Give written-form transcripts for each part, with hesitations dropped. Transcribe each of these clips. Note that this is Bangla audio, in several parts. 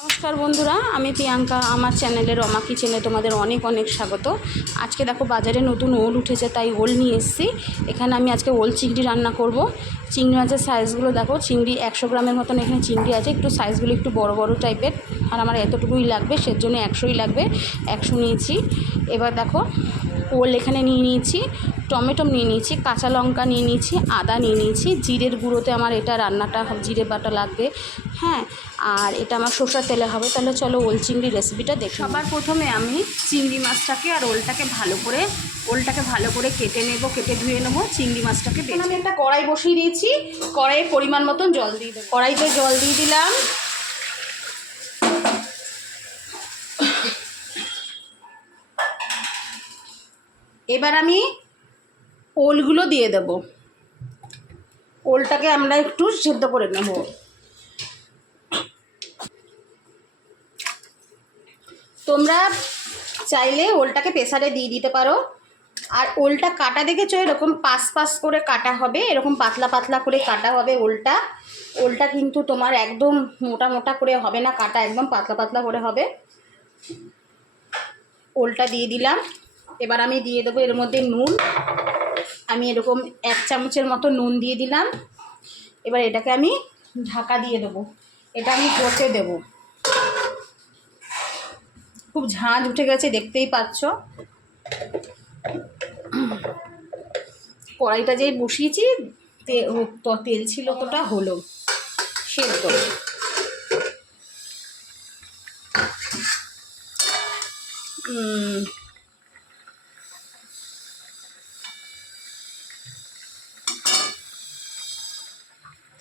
নমস্কার বন্ধুরা, আমি প্রিয়াঙ্কা। আমার চ্যানেলে রমা কিচেনে তোমাদের অনেক অনেক স্বাগত। আজকে দেখো বাজারে নতুন ওল উঠেছে, তাই ওল নিয়ে এসেছি। এখানে আমি আজকে ওল চিংড়ি রান্না করব। চিংড়ি মাছের সাইজগুলো দেখো, চিংড়ি 100 গ্রামের মতন এখানে চিংড়ি আছে। একটু সাইজগুলো একটু বড় বড় টাইপের, আর আমার এতটুকুই লাগবে, সেজন্য 100ই লাগবে, 100 নিয়েছি। এবার দেখো ওল এখানে নিয়ে নিয়েছি, টমেটো নিয়ে নিয়েছি, কাঁচা লঙ্কা নিয়ে নিয়েছি, আদা নিয়ে নিয়েছি। জিরের গুঁড়োতে আমার এটা রান্নাটা জিরে বাটা লাগবে, হ্যাঁ। আর এটা আমার সরষের তেলে হবে। তাহলে চলো ওল চিংড়ি রেসিপিটা দেখি। সবার প্রথমে আমি চিংড়ি মাছটাকে আর ওলটাকে ভালো করে কেটে নেব, কেটে ধুয়ে নেবো। চিংড়ি মাছটাকে আমি একটা কড়াই বসিয়ে দিয়েছি, কড়াইয়ে পরিমাণ মতন জল দিয়ে দেবো। কড়াইতে জল দিয়ে দিলাম। এবার আমি ওলগুলো দিয়ে দেব। ওলটাকে আমরা একটু সেদ্ধ করে নেব। তোমরা চাইলে ওলটাকে প্রেসারে দিয়ে দিতে পারো। আর ওলটা কাটা দেখেছো, এরকম পাস করে কাটা হবে, এরকম পাতলা পাতলা করে কাটা হবে ওলটা কিন্তু তোমার একদম মোটা মোটা করে হবে না কাটা, একদম পাতলা পাতলা করে হবে। ওলটা দিয়ে দিলাম। এবার আমি দিয়ে দেবো এর মধ্যে নুন। আমি এরকম 1 চামচের মতো নুন দিয়ে দিলাম। এবার এটাকে আমি ঢাকা দিয়ে দেবো। এটা আমি কষে দেবো। খুব ঝাঁঝ উঠে গেছে, দেখতেই পাচ্ছ। কড়াইটা যেই বসিয়েছি তেল ছিল তোটা হলো সেদ্ধ।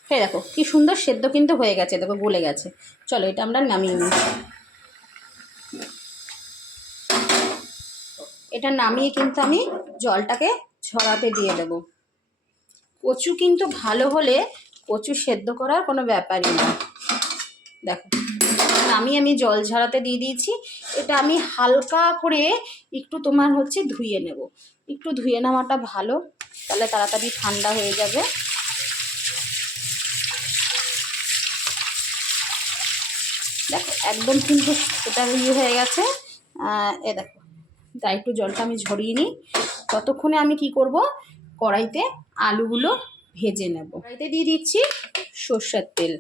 হ্যাঁ দেখো কি সুন্দর সেদ্ধ কিন্তু হয়ে গেছে, দেখো গলে গেছে। চলো এটা আমরা নামিয়ে নিই। এটা নামিয়ে কিন্তু আমি জলটাকে ঝরাতে দিয়ে দেব। কচু কিন্তু ভালো হলে কচু সেদ্ধ করার কোনো ব্যাপারই না। দেখো নামিয়ে আমি জল ঝরাতে দিয়ে দিয়েছি। এটা আমি হালকা করে একটু তোমার ধুয়ে নেব। একটু ধুয়ে নেওয়াটা ভালো, তাহলে তাড়াতাড়ি ঠান্ডা হয়ে যাবে। দেখো একদম কিন্তু এটা হয়ে গেছে। এ দেখো, তাই একটু জলটা আমি ঝরিয়ে নিই। ততক্ষণে আমি কি করব, কড়াইতে আলুগুলো ভেজে নেব। কড়াইতে দিয়ে দিচ্ছি সর্ষের তেল।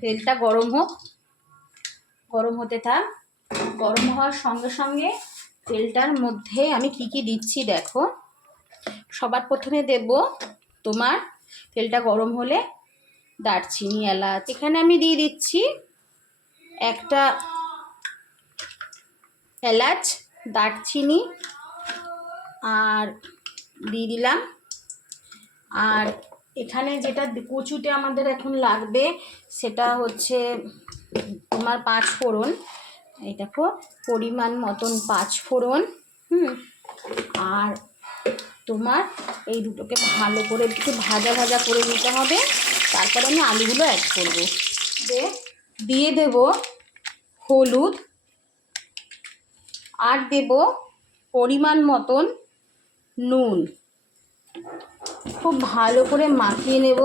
তেলটা গরম হোক, গরম হতে থাক। গরম হওয়ার সঙ্গে সঙ্গে তেলটার মধ্যে আমি কি দিচ্ছি দেখো। সবার প্রথমে দেব তোমার, তেলটা গরম হলে দারচিনি, এলাচ। এখানে আমি দিয়ে দিচ্ছি একটা এলাচ, দারচিনি আর দিয়ে দিলাম। আর এখানে যেটা কচুতে আমাদের এখন লাগবে সেটা হচ্ছে তোমার 5 ফোড়ন। এই দেখো পরিমাণ মতন 5 ফোড়ন। আর তোমার এই দুটোকে ভালো করে একটু ভাজা ভাজা করে নিতে হবে। তারপরে আমি আলুগুলো অ্যাড করব। দিয়ে দেব হলুদ, আর দেব পরিমাণ মতন নুন। খুব ভালো করে মাখিয়ে নেব।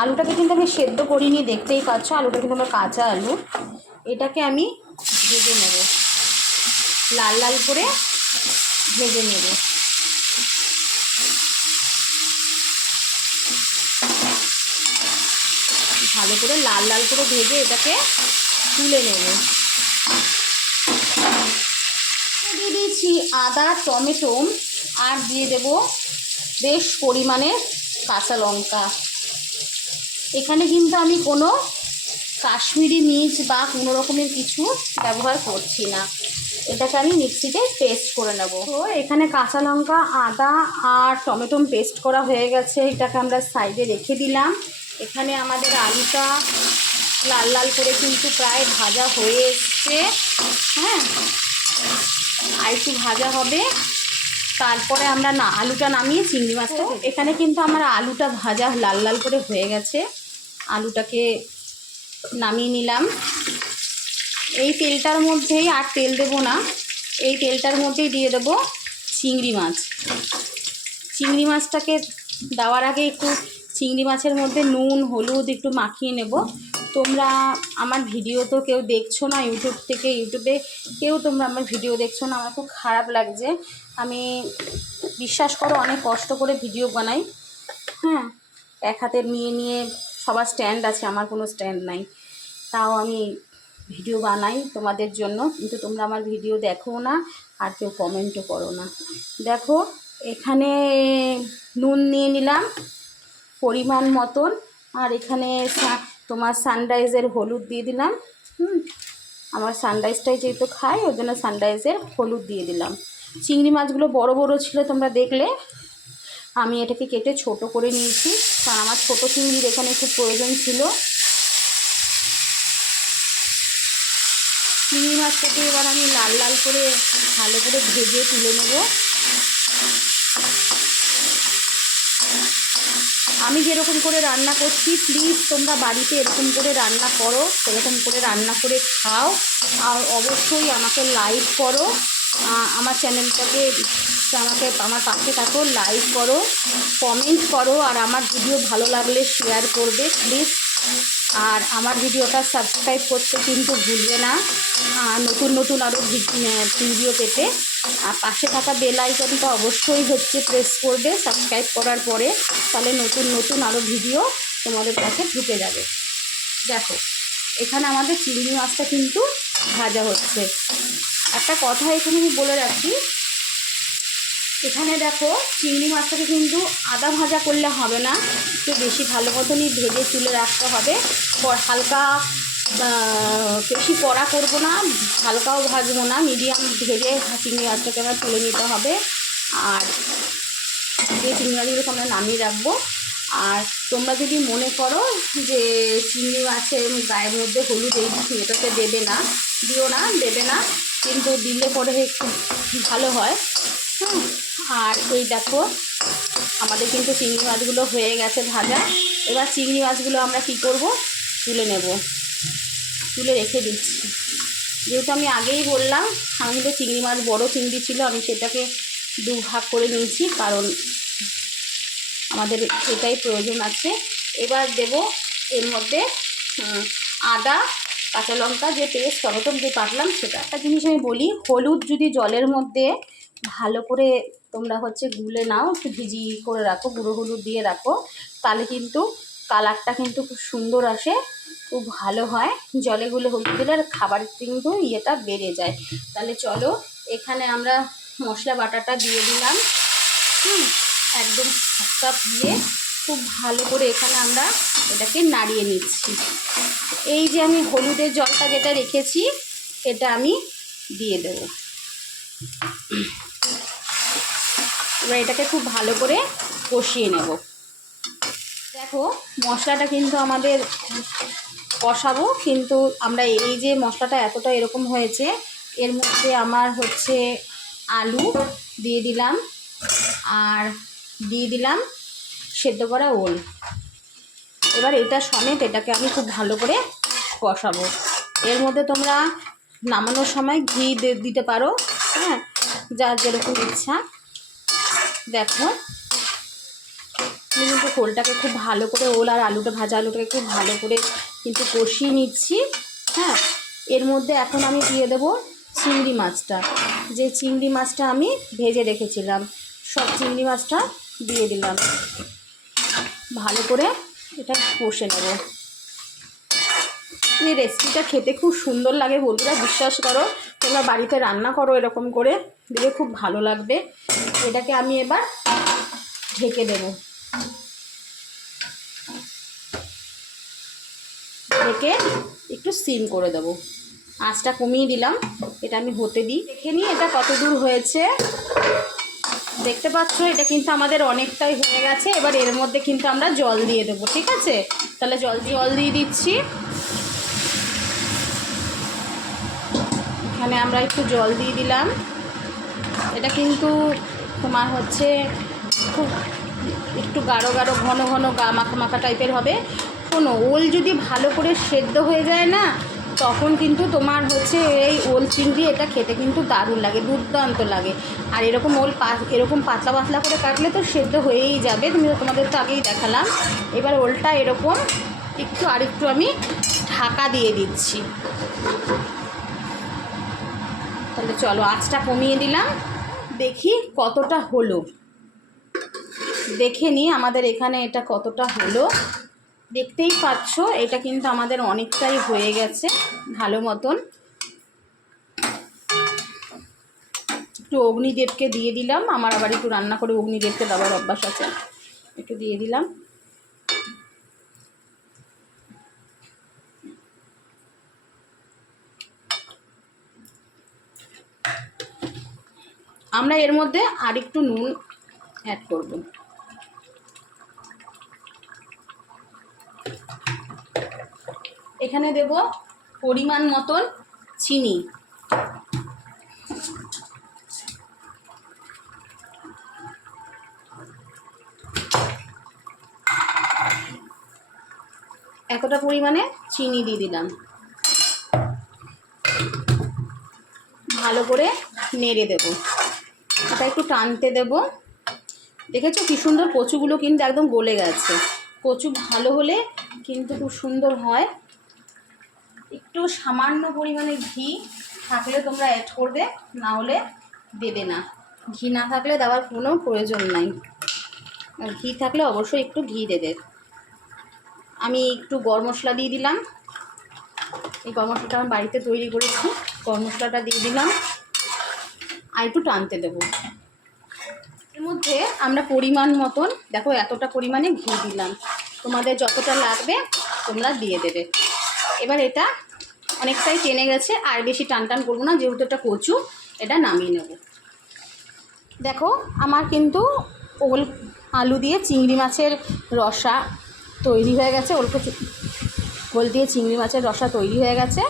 আলুটাকে কিন্তু আমি সেদ্ধ করিনি, দেখতেই পাচ্ছ আলুটা কিন্তু আমার কাঁচা আলু। এটাকে আমি ভেজে নেব, লাল লাল করে ভেজে নেব। ভালো করে লাল লাল করে ভেজে এটাকে তুলে নেব। দিয়ে দিয়েছি আদা, টমেটো, আর দিয়ে দেব বেশ পরিমাণে কাঁচা লঙ্কা। এখানে কিন্তু আমি কোনো কাশ্মীরি মির্চ বা কোনো রকমের কিছু ব্যবহার করছি না। এটাকে আমি মিক্সিতে পেস্ট করে নেব। তো এখানে কাঁচা লঙ্কা, আদা আর টমেটো পেস্ট করা হয়ে গেছে। এটাকে আমরা সাইডে রেখে দিলাম। এখানে আমাদের আলুটা লাল লাল করে কিন্তু প্রায় ভাজা হয়ে এসছে, হ্যাঁ। আর একটু ভাজা হবে, তারপরে আমরা আলুটা নামিয়ে চিংড়ি মাছটা। এখানে কিন্তু আমার আলুটা ভাজা লাল লাল করে হয়ে গেছে। আলুটাকে নামিয়ে নিলাম। এই তেলটার মধ্যেই, আর তেল দেবো না, এই তেলটার মধ্যেই দিয়ে দেবো চিংড়ি মাছ। চিংড়ি মাছটাকে দেওয়ার আগে একটু চিংড়ি মাছের মধ্যে নুন হলুদ একটু মাখিয়ে নেব। তোমরা আমার ভিডিও তো কেউ দেখছো না ইউটিউবে কেউ তোমরা আমার ভিডিও দেখছো না, আমার খুব খারাপ লাগছে। আমি বিশ্বাস করো অনেক কষ্ট করে ভিডিও বানাই, হ্যাঁ, এক হাতে নিয়ে নিয়ে, সবার স্ট্যান্ড আছে, আমার কোনো স্ট্যান্ড নাই, তাও আমি ভিডিও বানাই তোমাদের জন্য, কিন্তু তোমরা আমার ভিডিও দেখো না আর কেউ কমেন্টও করো না। দেখো এখানে নুন নিয়ে নিলাম পরিমাণ মতন, আর এখানে তোমার সানরাইজের হলুদ দিয়ে দিলাম। আমার সানরাইজটাই যেহেতু খাই ওই জন্য সানরাইজের হলুদ দিয়ে দিলাম। চিংড়ি মাছগুলো বড় বড় ছিল তোমরা দেখলে, আমি এটাকে কেটে ছোট করে নিয়েছি, কারণ আমার ছোটো চিংড়ির এখানে খুব প্রয়োজন ছিল। চিংড়ি মাছটাকে এবার আমি লাল লাল করে ভালো করে ভেজে তুলে নেব। আমি যেরকম করে রান্না করছি প্লিজ তোমরা বাড়িতে এরকম করে রান্না করো, সেরকম করে রান্না করে খাও, আর অবশ্যই আমাকে লাইক করো, আমার চ্যানেলটাকে আমার পাশে থাকো, লাইক করো, কমেন্ট করো, আর আমার ভিডিও ভালো লাগলে শেয়ার করবে প্লিজ। আর আমার ভিডিওটা সাবস্ক্রাইব করতে কিন্তু ভুলবে না, নতুন নতুন আরও ভিডিও পেতে। আর পাশে থাকা বেল আইকনটা অবশ্যই প্রেস করবে সাবস্ক্রাইব করার পরে, তাহলে নতুন নতুন আরও ভিডিও তোমাদের কাছে ঢুকে যাবে। দেখো এখানে আমাদের চিংড়ি মাছটা কিন্তু ভাজা হচ্ছে। একটা কথা এখানে আমি বলে রাখি, এখানে দেখো চিংড়ি মাছটাকে কিন্তু আদা ভাজা করলে হবে না, একটু বেশি ভালো মতনই ভেজে তুলে রাখতে হবে। হালকা বেশি কড়া করবো না, হালকাও ভাজবো না, মিডিয়াম ভেজে চিংড়ি মাছটাকে আমরা তুলে নিতে হবে। আর যে চিংড়ি মাছগুলোকে আমরা নামিয়ে রাখবো। আর তোমরা যদি মনে করো যে চিংড়ি মাছের গায়ের মধ্যে হলুদ এই এটাতে দেবে না, দিও না, দেবে না, কিন্তু দিলে পরে একটু ভালো হয়। আর এই দেখো আমাদের কিন্তু চিংড়ি মাছগুলো হয়ে গেছে ভাজা। এবার চিংড়ি মাছগুলো আমরা কি করব, তুলে নেব, তুলে রেখে দিচ্ছি। যেহেতু আমি আগেই বললাম আমি কিন্তু চিংড়ি মাছ বড় চিংড়ি ছিল, আমি সেটাকে দু ভাগ করে নিয়েছি, কারণ আমাদের এটাই প্রয়োজন আছে। এবার দেব এর মধ্যে আদা কাঁচা লঙ্কা যে পেস্ট টমেটো যে কাটলাম সেটা। একটা জিনিস আমি বলি, হলুদ যদি জলের মধ্যে ভালো করে তোমরা গুলে নাও, একটু ভিজি করে রাখো, গুঁড়ো হলুদ দিয়ে রাখো, তাহলে কিন্তু কালারটা কিন্তু খুব সুন্দর আসে, খুব ভালো হয়। জলে গুলে হলুদ দিলে আর খাবারের কিন্তু ইয়েটা বেড়ে যায়। তাহলে চলো এখানে আমরা মশলা বাটাটা দিয়ে দিলাম, একদম হাত দিয়ে খুব ভালো করে এখানে আমরা এটাকে নাড়িয়ে নিচ্ছি। এই যে আমি হলুদের জলটা যেটা রেখেছি এটা আমি দিয়ে দেব। এবার এটাকে খুব ভালো করে কষিয়ে নেব। দেখো মশলাটা কিন্তু আমাদের কষাবো, কিন্তু আমরা এই যে মশলাটা এতটা এরকম হয়েছে, এর মধ্যে আমার আলু দিয়ে দিলাম, আর দিয়ে দিলাম সেদ্ধ করা ওল। এবার এটা সমেত এটাকে আমি খুব ভালো করে কষাবো। এর মধ্যে তোমরা নামানোর সময় ঘি দিতে পারো, হ্যাঁ, যার যেরকম ইচ্ছা। দেখো আমি কিন্তু ওলটাকে খুব ভালো করে, ওল আর আলুটা ভাজা আলুটাকে খুব ভালো করে কিন্তু কষিয়ে নিচ্ছি। হ্যাঁ, এর মধ্যে এখন আমি দিয়ে দেবো চিংড়ি মাছটা, যে চিংড়ি মাছটা আমি ভেজে রেখেছিলাম, সব চিংড়ি মাছটা দিয়ে দিলাম, ভালো করে এটা কষে নেব। এই রেসিপিটা খেতে খুব সুন্দর লাগে বন্ধুরা, বিশ্বাস করো, তোমরা বাড়িতে রান্না করো এরকম করে, দেখে খুব ভালো লাগবে। এটাকে আমি এবার ঢেকে দেব, ঢেকে একটু সিম করে দেব, আঁচটা কমিয়ে দিলাম। এটা আমি হতে দিই, দেখে নিই এটা কত দূর হয়েছে। দেখতে পাচ্ছ এটা কিন্তু আমাদের অনেকটাই হয়ে গেছে। এবার এর মধ্যে কিন্তু আমরা জল দিয়ে দেবো, ঠিক আছে? তাহলে জল দিয়ে দিচ্ছি। এখানে আমরা একটু জল দিয়ে দিলাম। এটা কিন্তু তোমার খুব একটু গাঢ় গাঢ় ঘন ঘন মাখা মাখা টাইপের হবে। শোনো, ওল যদি ভালো করে সেদ্ধ হয়ে যায় না, তখন কিন্তু তোমার হচ্ছে এই ওল চিংড়ি এটা খেতে কিন্তু দারুণ লাগে, দুর্দান্ত লাগে। আর এরকম এরকম পাতলা পাতলা করে কাটলে তো সেদ্ধ হয়েই যাবে, তোমাদের তো আগেই দেখালাম। এবার ওলটা এরকম আরেকটু আমি ঢাকা দিয়ে দিচ্ছি। তাহলে চলো আঁচটা কমিয়ে দিলাম, দেখি কতটা হলো, দেখে নিই আমাদের এখানে এটা কতটা হলো। দেখতেই পাচ্ছ এটা কিন্তু আমাদের অনেকটাই হয়ে গেছে ভালো মতন। একটু অগ্নিদেবকে দিয়ে দিলাম, আমার আবার একটু রান্না করে অগ্নিদেবকে দেওয়ার অভ্যাস আছে, একটু দিয়ে দিলাম। আমরা এর মধ্যে আর একটু নুন অ্যাড করব। এখানে দেব পরিমাণ মতন চিনি। এতটা পরিমাণে চিনি দিয়ে দিলাম, ভালো করে নেড়ে দেব। এটা একটু টানতে দেব। দেখেছো কি সুন্দর কচুগুলো কিন্তু একদম গলে গেছে। কচু ভালো হলে কিন্তু খুব সুন্দর হয়। একটু সামান্য পরিমাণে ঘি থাকলে তোমরা অ্যাড করবে, না হলে দেবে না। ঘি না থাকলে দেওয়ার কোনো প্রয়োজন নাই, আর ঘি থাকলে অবশ্যই একটু ঘি দেবে। আমি একটু গরম মশলা দিয়ে দিলাম, এই গরম মশলাটা আমি বাড়িতে তৈরি করেছি, গরম মশলাটা দিয়ে দিলাম। আর একটু টানতে দেবো। এর মধ্যে আমরা পরিমাণ মতন, দেখো এতটা পরিমাণে ঘি দিলাম, তোমাদের যতটা লাগবে তোমরা দিয়ে দেবে। এবার এটা অনেকটাই টেনে গেছে, আর বেশি টান টান করবো না, যেহেতু এটা কচু, এটা নামিয়ে নেব। দেখো আমার কিন্তু ওল আলু দিয়ে চিংড়ি মাছের রসা তৈরি হয়ে গেছে, ওল দিয়ে চিংড়ি মাছের রসা তৈরি হয়ে গেছে।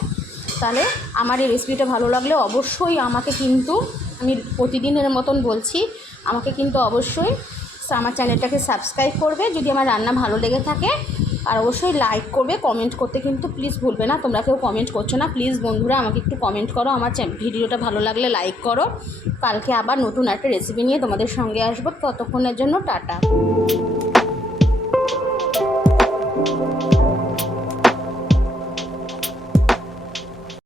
তাহলে আমার এই রেসিপিটা ভালো লাগলে অবশ্যই আমাকে কিন্তু, আমি প্রতিদিনের মতন বলছি, আমাকে কিন্তু অবশ্যই আমার চ্যানেলটাকে সাবস্ক্রাইব করবে যদি আমার রান্না ভালো লেগে থাকে। আর অবশ্যই লাইক করবে, কমেন্ট করতে কিন্তু প্লিজ ভুলবে না। তোমরা কেউ কমেন্ট করছো না, প্লিজ বন্ধুরা আমাকে একটু কমেন্ট করো, আমার ভিডিওটা ভালো লাগলে লাইক করো। কালকে আবার নতুন একটা রেসিপি নিয়ে তোমাদের সঙ্গে আসবো, ততক্ষণের জন্য টাটা।